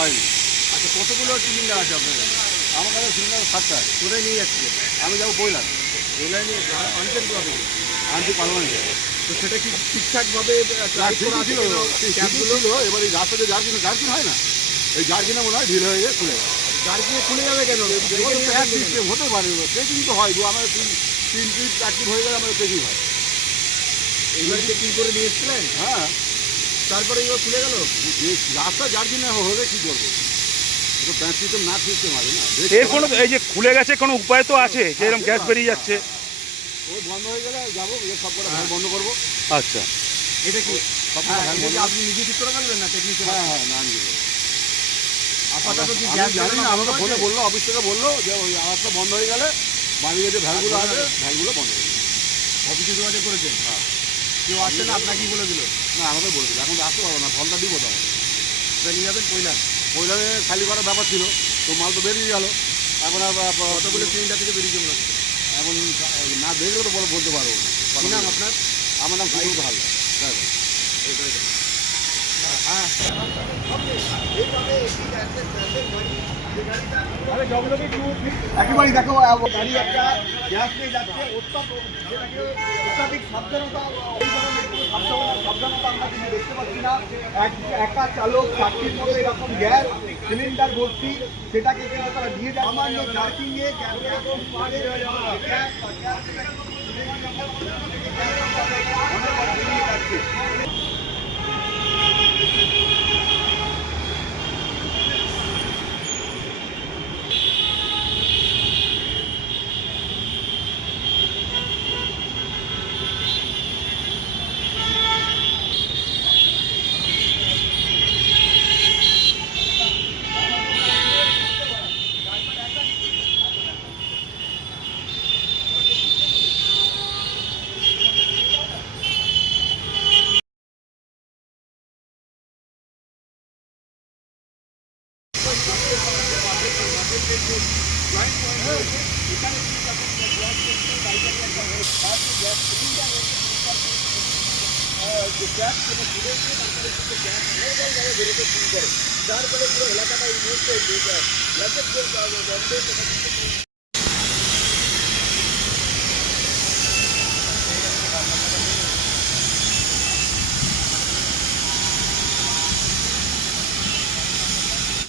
হয়নি। আচ্ছা, কতগুলো সিলিন্ডার আছে আপনার কাছে? আমার কাছে সিলিন্ডার 7টা। কোথায় নিয়ে যাচ্ছে? আমি যাবো বইলার, রেলওয়ে নিয়ে আনছেন কোথা থেকে? আনছি পারমানেন্ট। তো সেটা কি ঠিকঠাকভাবে ঠিকই ছিল, এবার এই রাস্তাতে জার্কিন হয় না, এই জার্কিনে মনে হয় ঢিল হয়ে গিয়ে খুলে গেছে। জার্কিনে খুলে যাবে কেন? প্যাক সিস্টেম হতে পারে, চেকিং তো হয়, আমাদের 3 ফিট 4 ফিট হয়ে গেলে আমাদের চেকিং হয়। এইবার চেকিং করে নিয়ে এসছিলেন, হ্যাঁ, তারপরে এবার খুলে গেল। রাস্তা জার্কিনে হলে কি করবো, তো প্যাক সিস্টেম না সিস্টেম আছে না। এর কোনো এই যে খুলে গেছে কোনো উপায় তো আছে যে এরকম গ্যাস বেরিয়ে যাচ্ছে? ওই বন্ধ হয়ে গেলে যাবো, সব করে বন্ধ করবো। আচ্ছা, এটা কি সব এটা কি আপনি নিজে ঠিক করে ফেলবেন না টেকনিশিয়ান? হ্যাঁ, না নিয়ে যাবো। আপাতত কি আমি গ্যাস জানি না, আমাকে ফোনে বললো, অফিস থেকে বললো যে ওই আওয়াজটা বন্ধ হয়ে গেলে বাড়িতে যে ভ্যালগুলো আছে ভ্যালগুলো বন্ধ করে দেবে। অফিসে যোগাযোগ করেছেন? হ্যাঁ, কেউ আসছে না, আপনাকে কি বলে দিল? না আমাকে বলেছিল, এখন তো আসতে পারবো না, ফলটা দিব তো আমাকে। এটা নিয়ে যাবেন কইলাম। ওইখানে খালি করার ব্যাপার ছিল, তো মাল তো বেরিয়ে গেল। এখন আর কতগুলো সিলিন্ডার থেকে বেরিয়ে যাবেন? এখন না দেখলে তো বলতে পারবো না। কি নাম আপনার? আমার নাম সুকুল হালদার। একেবারেই দেখো, গাড়ি একটা গ্যাস নিয়ে যাচ্ছে, অত্যাধিক সাবধানতা আমরা কিন্তু দেখতে পাচ্ছি না। একা চালক চাকরির মধ্যে এরকম গ্যাস সিলিন্ডার ভর্তি, সেটাকে কিন্তু তারা দিয়ে যায় সামান্য জার্কিংয়ে যার ফলে পুরো এলাকাটা এই মুহূর্তে